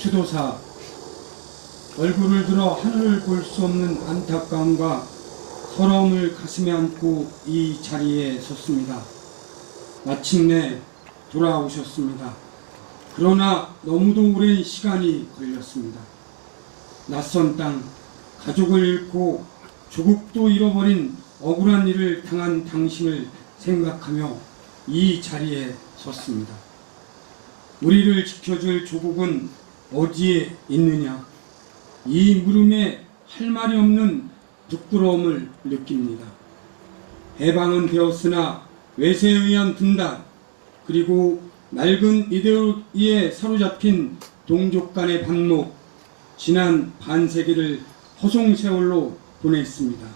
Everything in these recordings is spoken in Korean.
주도사 얼굴을 들어 하늘을 볼 수 없는 안타까움과 서러움을 가슴에 안고 이 자리에 섰습니다. 마침내 돌아오셨습니다. 그러나 너무도 오랜 시간이 걸렸습니다. 낯선 땅, 가족을 잃고 조국도 잃어버린 억울한 일을 당한 당신을 생각하며 이 자리에 섰습니다. 우리를 지켜줄 조국은 어디에 있느냐? 이 물음에 할 말이 없는 부끄러움을 느낍니다. 해방은 되었으나 외세에 의한 분단 그리고 낡은 이데올로기에 사로잡힌 동족 간의 반목 지난 반세기를 허송 세월로 보냈습니다.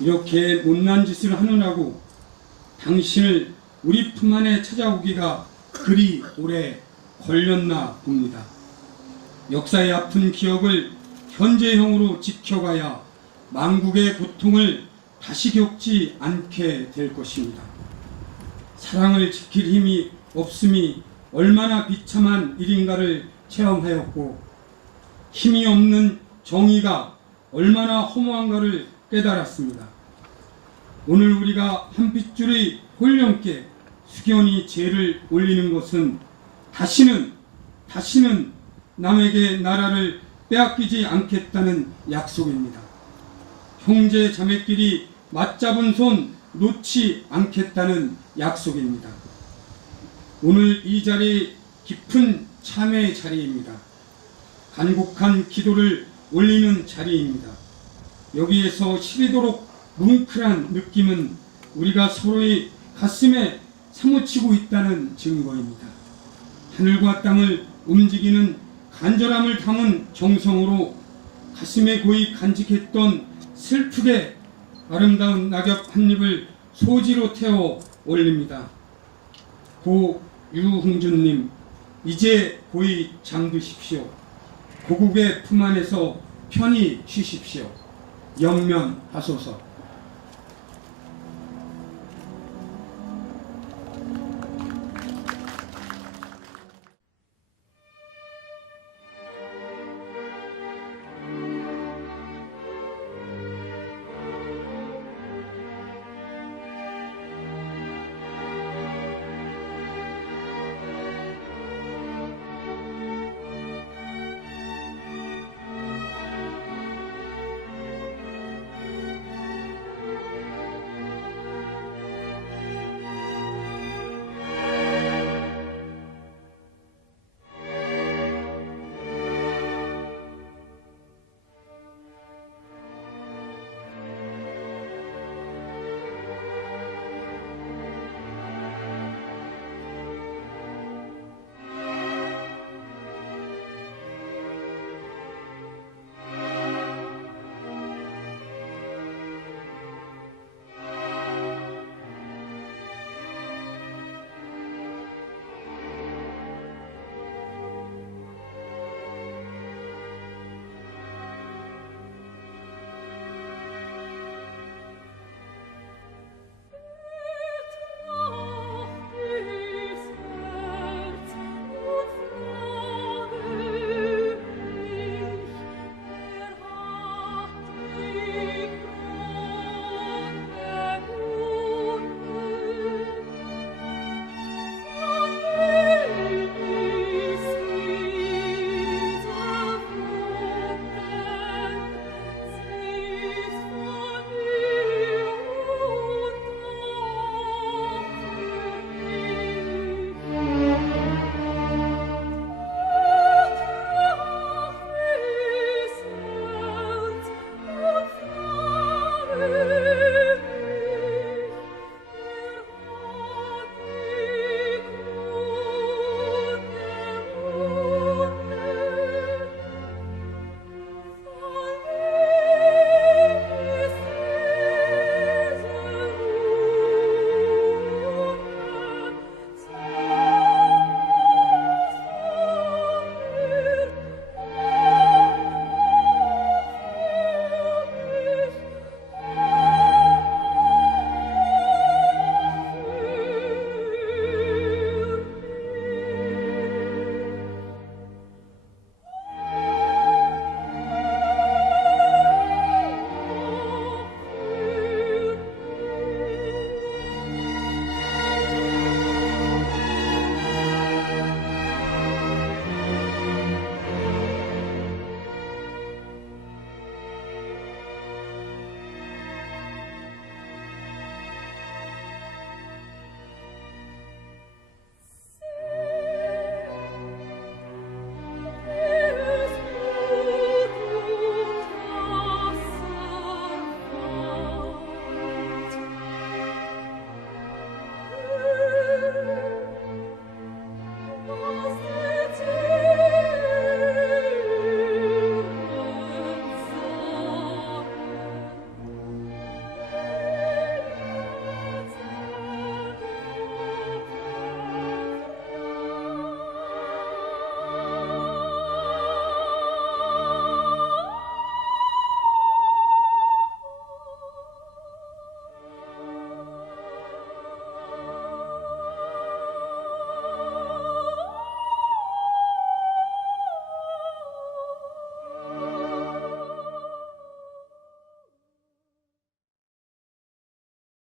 이렇게 못난 짓을 하느라고 당신을 우리 품 안에 찾아오기가 그리 오래 걸렸나 봅니다. 역사의 아픈 기억을 현재형으로 지켜가야 망국의 고통을 다시 겪지 않게 될 것입니다. 사랑을 지킬 힘이 없음이 얼마나 비참한 일인가를 체험하였고 힘이 없는 정의가 얼마나 허무한가를 깨달았습니다. 오늘 우리가 한 핏줄의 홀령께 수견이 죄를 올리는 것은 다시는 다시는 남에게 나라를 빼앗기지 않겠다는 약속입니다. 형제 자매끼리 맞잡은 손 놓지 않겠다는 약속입니다. 오늘 이 자리 깊은 참회의 자리입니다. 간곡한 기도를 올리는 자리입니다. 여기에서 시리도록 뭉클한 느낌은 우리가 서로의 가슴에 사무치고 있다는 증거입니다. 하늘과 땅을 움직이는 간절함을 담은 정성으로 가슴에 고이 간직했던 슬프게 아름다운 낙엽 한 잎을 소지로 태워 올립니다. 고 유흥준님, 이제 고이 잠드십시오. 고국의 품 안에서 편히 쉬십시오. 영면하소서.